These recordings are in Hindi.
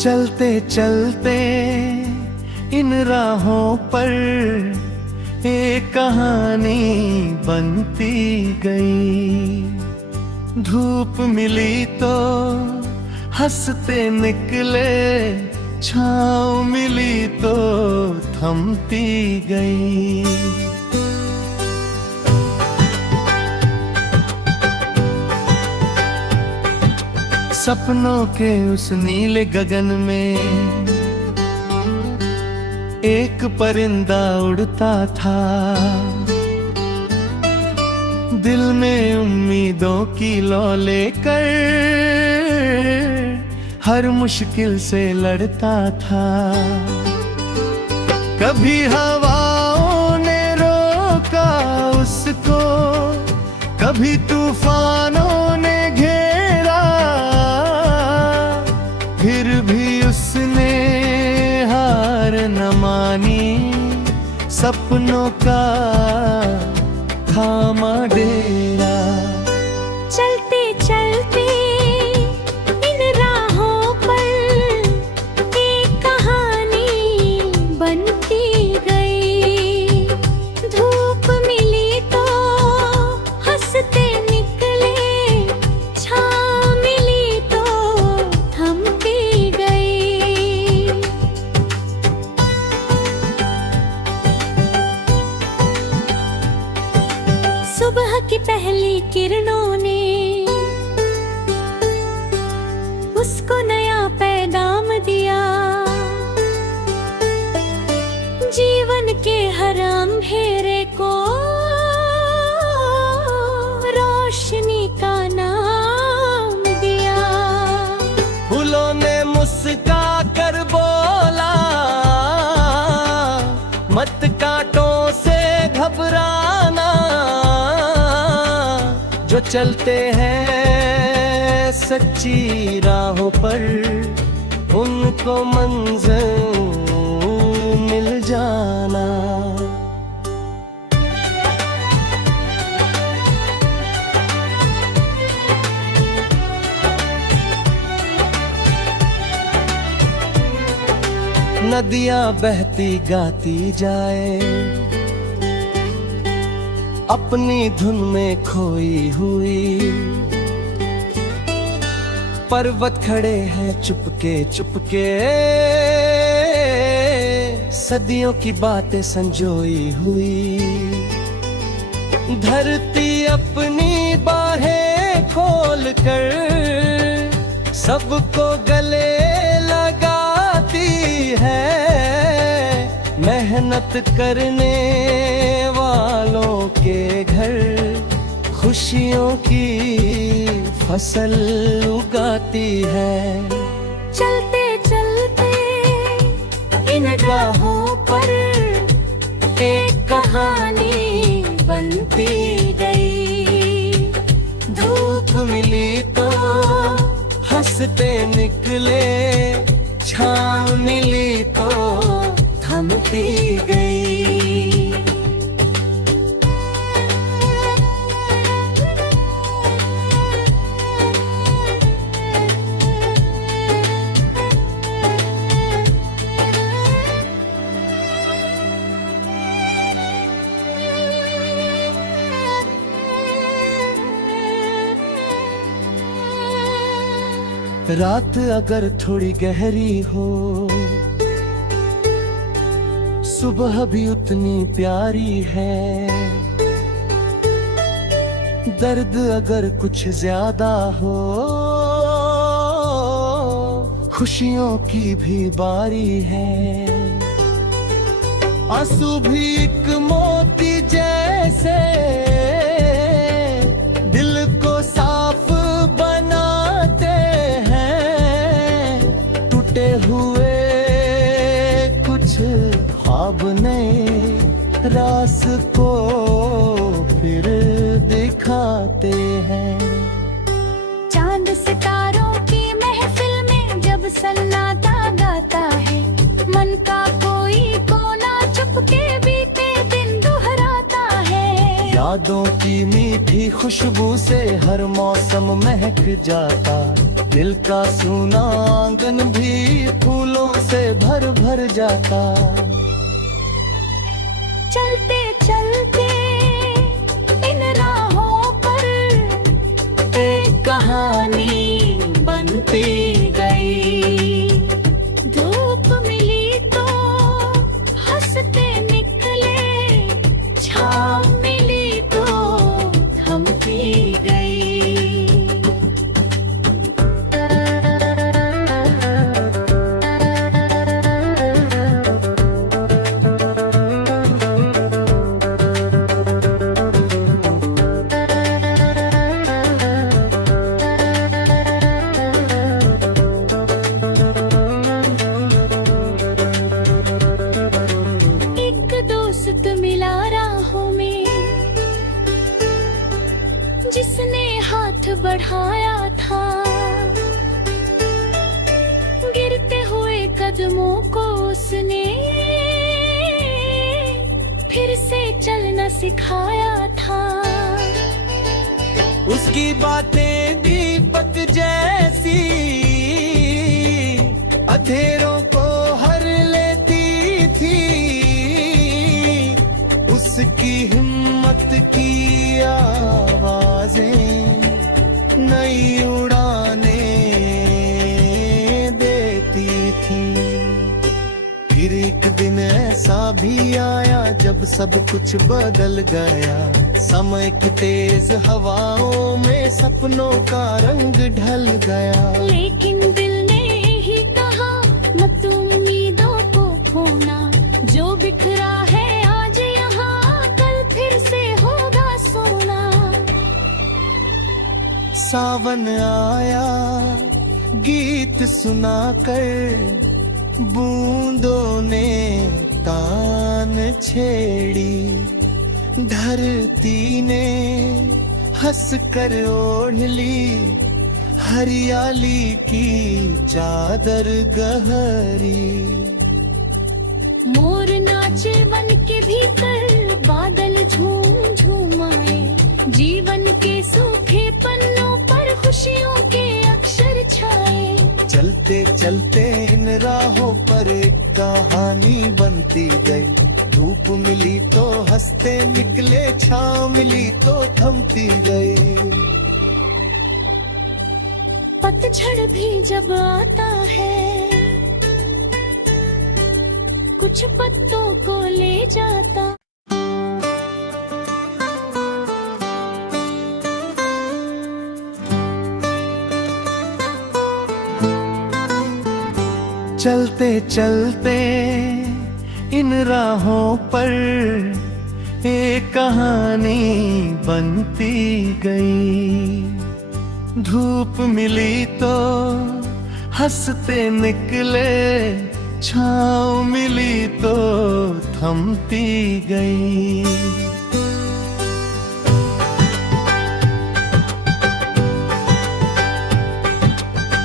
चलते चलते इन राहों पर एक कहानी बनती गई। धूप मिली तो हंसते निकले, छाँव मिली तो थमती गई। सपनों के उस नीले गगन में एक परिंदा उड़ता था। दिल में उम्मीदों की लौ लेकर हर मुश्किल से लड़ता था। कभी हवाओं ने रोका उसको, कभी तूफानों ने घेरा, फिर भी उसने हार न मानी। सपनों का थामा डेरा। चलते चलते इन राहों पर एक कहानी बनती गई। धूप मिली तो हंसते निकले, छाँव मिली तो थमती गई। सुबह की पहली किरणों ने उसको नया पैगाम दिया। जीवन के हर अंधेरे को रोशनी का नाम दिया। फूलों ने मुस्का कर बोला, मत कांटों से घबराना। जो चलते हैं सच्ची राहों पर, उनको मंजिल मिल जाना। नदियां बहती गाती जाए, अपनी धुन में खोई हुई। पर्वत खड़े हैं चुपके चुपके, सदियों की बातें संजोई हुई। धरती अपनी बाहें खोल कर सबको गले लगाती है। मेहनत करने वालों के घर खुशियों की फसल उगाती है। चलते चलते इन राहों पर एक कहानी बनती गई। धूप मिली तो हंसते निकले, छाँव मिली तो थमती गई। रात अगर थोड़ी गहरी हो, सुबह भी उतनी प्यारी है। दर्द अगर कुछ ज्यादा हो, खुशियों की भी बारी है। आंसू भी एक मोती जैसे दिल को साफ बनाते हैं। टूटे हुए कुछ ख्वाब नए रास को फिर दिखाते हैं। चांद सितारों की महफिल में जब सन्नाटा गाता है, मन का कोई कोना चुपके बीते दिन दोहराता है। यादों की मीठी खुशबू से हर मौसम महक जाता। दिल का सूना आंगन भी फूलों से भर भर जाता। चलते चलते इन राहों पर एक कहानी बनती गई। धूप मिली तो हंसते निकले, छाँव मिली तो थमती गई। मिला राहों में जिसने हाथ बढ़ाया था, गिरते हुए कदमों को उसने फिर से चलना सिखाया था। उसकी बातें दीपक जैसी अंधेरों को हर लेती थी। उसकी हिम्मत की आवाजें नई उड़ाने देती थी। फिर एक दिन ऐसा भी आया जब सब कुछ बदल गया। समय की तेज हवाओं में सपनों का रंग ढल गया। लेकिन दिल ने ही कहा मत उम्मीदों को खोना, जो बिखरा है आज यहाँ कल फिर से होगा सोना। सावन आया गीत सुनाकर, बूंदों ने तान छेड़ी। धरती ने हंस कर ओढ़ ली हरियाली की चादर गहरी। मोर नाचे वन के भीतर, बादल झूम झूम आए। जीवन के सूखे पन्नों पर खुशियों के अक्षर छाए। चलते चलते इन राहों पर एक कहानी बनती गई। धूप मिली तो हंसते निकले, छाँव मिली तो थमती गई। पतझड़ भी जब आता है कुछ पत्तों को ले जाता। चलते चलते इन राहों पर एक कहानी बनती गई। धूप मिली तो हंसते निकले, छाँव मिली तो थमती गई।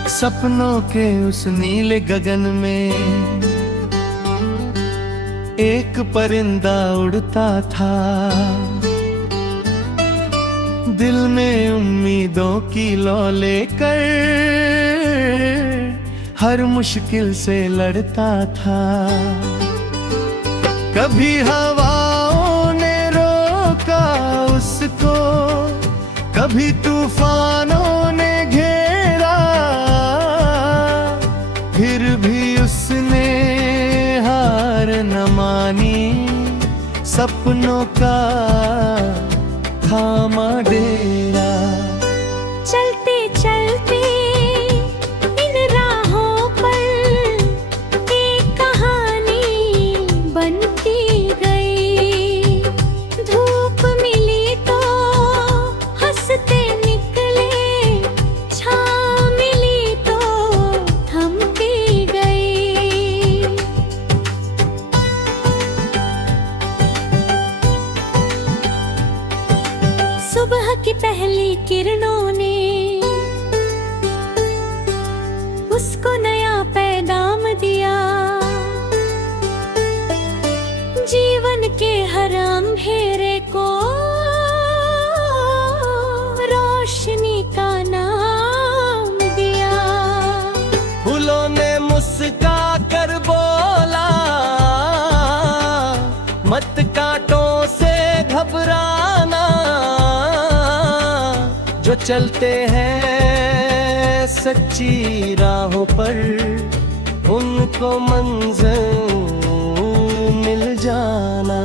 सपनों के उस नीले गगन में एक परिंदा उड़ता था। दिल में उम्मीदों की लौ लेकर हर मुश्किल से लड़ता था। कभी हवाओं ने रोका उसको, कभी तूफानों ने घेरा। फिर भी उसने हार न मानी, सपनों का थामा डेरा। चलते चलते इन राहों पर एक कहानी बनती गई। धूप मिली तो हंसते निकले, छाँव मिली तो थमती गई। सुबह की पहली किरणों ने उसको नया पैगाम दिया। जीवन के हर अंधेरे को रोशनी का नाम दिया। मत कांटों से घबराना, जो चलते हैं सच्ची राहों पर उनको मंजिल मिल जाना।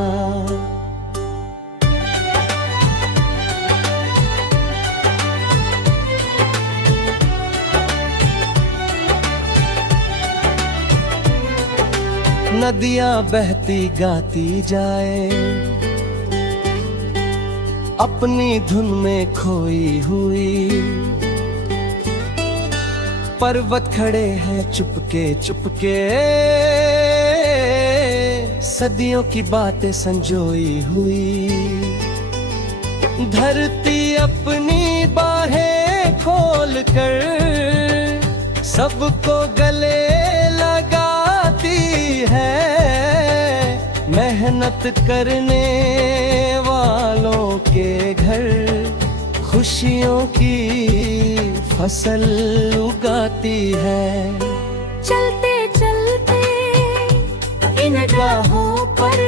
नदियां बहती गाती जाए अपनी धुन में खोई हुई, पर्वत खड़े हैं चुपके चुपके सदियों की बातें संजोई हुई। धरती अपनी बाहें खोल कर सबको गले लगाती है, मेहनत करने वालों के घर खुशियों की फसल उगाती है। चलते चलते इन राहों पर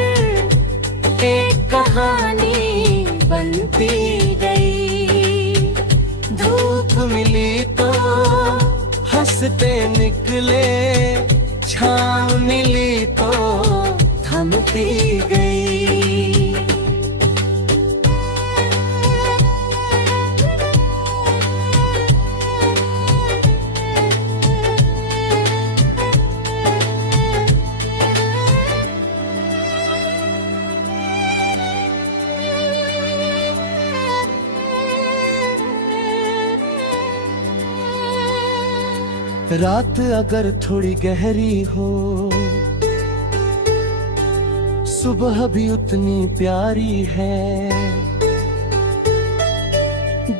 एक कहानी बनती गई। धूप मिली तो हंसते निकले, छाँव मिली तो थमती गई। रात अगर थोड़ी गहरी हो, सुबह भी उतनी प्यारी है।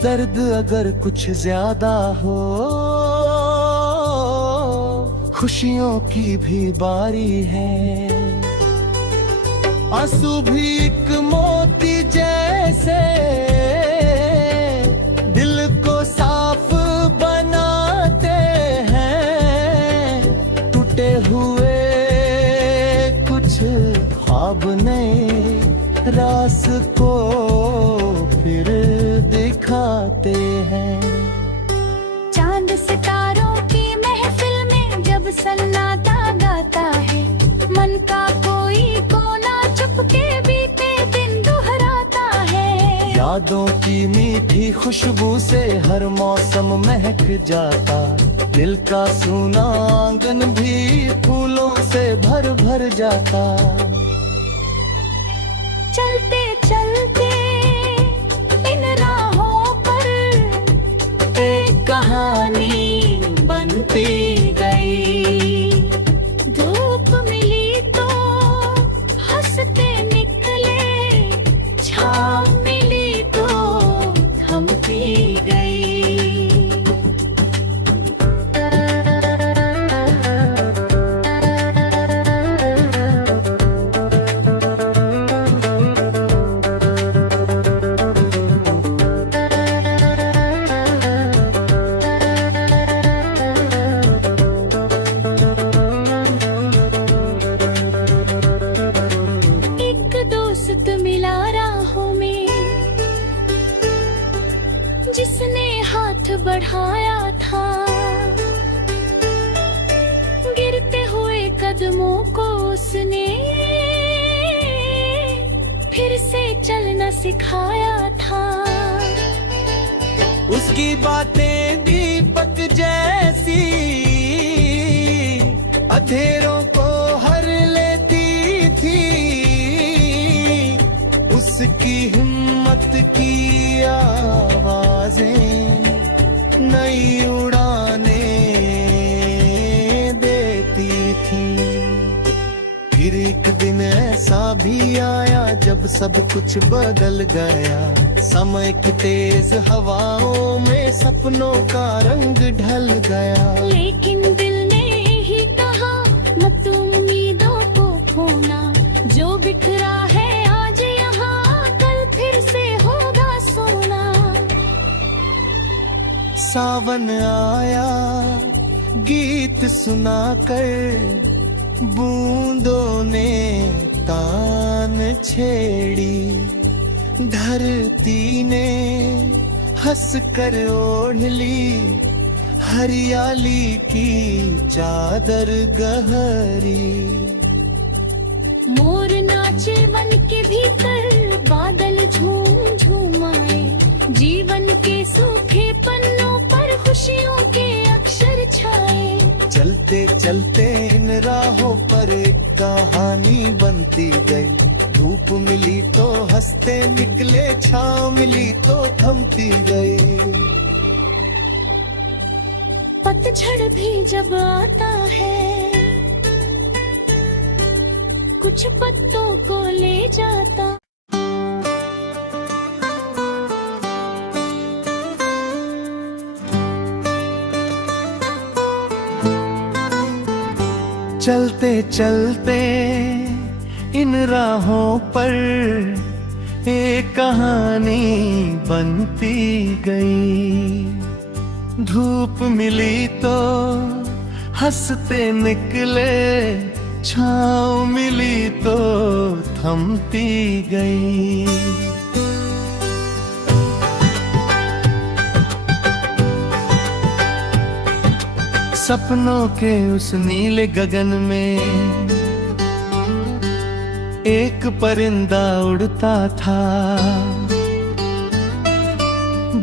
दर्द अगर कुछ ज्यादा हो, खुशियों की भी बारी है। आंसू भी एक मोती जैसे दिल को साफ बनाते हैं। टूटे हुए कुछ ख्वाब नए रास को फिर दिखाते हैं। चांद सितारों की महफिल में जब सन्नाटा गाता है, मन का कोई कोना चुपके बीते दिन दोहराता है। यादों की मीठी खुशबू से हर मौसम महक जाता, दिल का सूना आंगन भी फूलों से भर भर जाता। चलते चलते इन राहों पर एक कहानी बनती गई। धूप मिली तो हंसते निकले, छाँव मिली तो थमती गई। मिला राहों में जिसने हाथ बढ़ाया था, गिरते हुए कदमों को उसने फिर से चलना सिखाया था। उसकी बातें दीपक जैसी अंधेरों को हर लेती थी। उसकी हिम्मत की आवाजें नई उड़ाने देती थी। फिर एक दिन ऐसा भी आया जब सब कुछ बदल गया। समय की तेज हवाओं में सपनों का रंग ढल गया। लेकिन दिल ने ही कहा मत उम्मीदों को खोना, जो बिखरा है आज यहाँ कल फिर से होगा सोना। सावन आया गीत सुनाकर, बूंदों ने तान छेड़ी, धरती ने हंस कर ओढ़ ली हरियाली की चादर गहरी। मोर नाचे वन के भीतर, बादल झूम झूम आए, जीवन के सूखे पन्नों पर खुशियों के अक्षर छाए। चलते चलते इन राहों पर एक कहानी बनती गई, धूप मिली तो हंसते निकले, छाँव मिली तो थमती गई। पतझड़ भी जब आता है, कुछ पत्तों को ले जाता। चलते चलते इन राहों पर एक कहानी बनती गई, धूप मिली तो हंसते निकले, छाँव मिली तो थमती गई। सपनों के उस नीले गगन में एक परिंदा उड़ता था,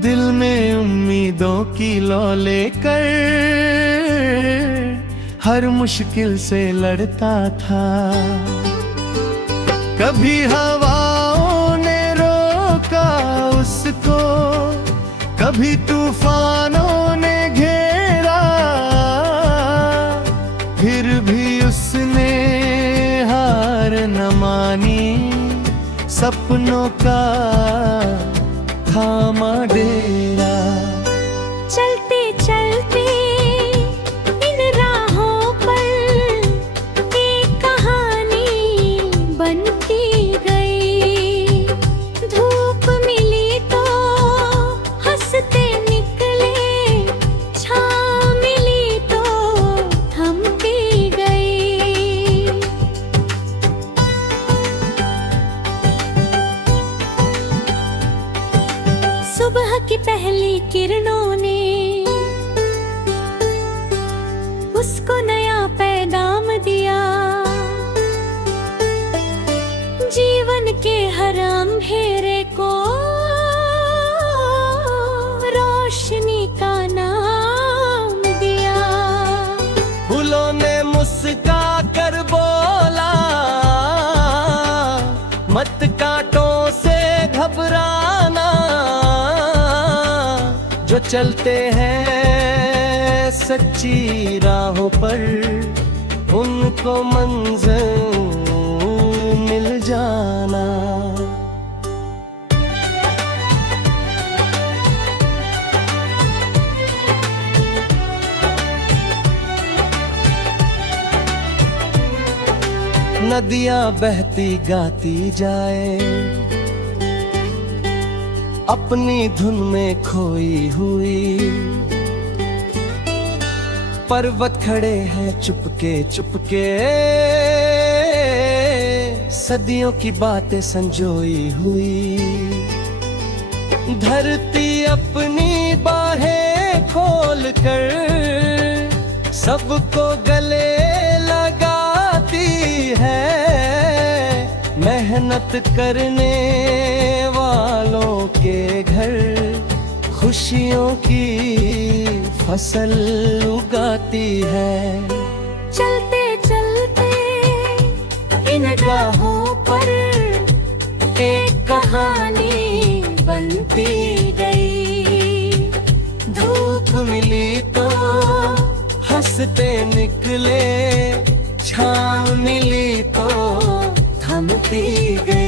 दिल में उम्मीदों की लौ लेकर हर मुश्किल से लड़ता था। कभी हवाओं ने रोका उसको, कभी तूफानों ने घेरा, फिर भी उसने हार न मानी, सपनों का थामा डेरा। चलते चलते इन राहों पर एक कहानी बनती गई, धूप मिली तो हंसते निकले, छाँव मिली तो थमती गई। सुबह की पहली किरणों ने उसको नया पैगाम दिया, जीवन के हर अंधेरे को रोशनी का नाम दिया। फूलों ने मुस्का कर बोला, मत कांटों से घबराना, जो चलते हैं सच्ची राहों पर उनको मंजिल मिल जाना। नदियां बहती गाती जाए, अपनी धुन में खोई हुई, पर्वत खड़े हैं चुपके चुपके, सदियों की बातें संजोई हुई। धरती अपनी बाहें खोल कर सबको गले लगाती है, मेहनत करने वालों के घर खुशियों की फसल उगाती है। चलते चलते इन राहों पर एक कहानी बनती गई, धूप मिली तो हंसते निकले, छाँव मिली तो थमती गई।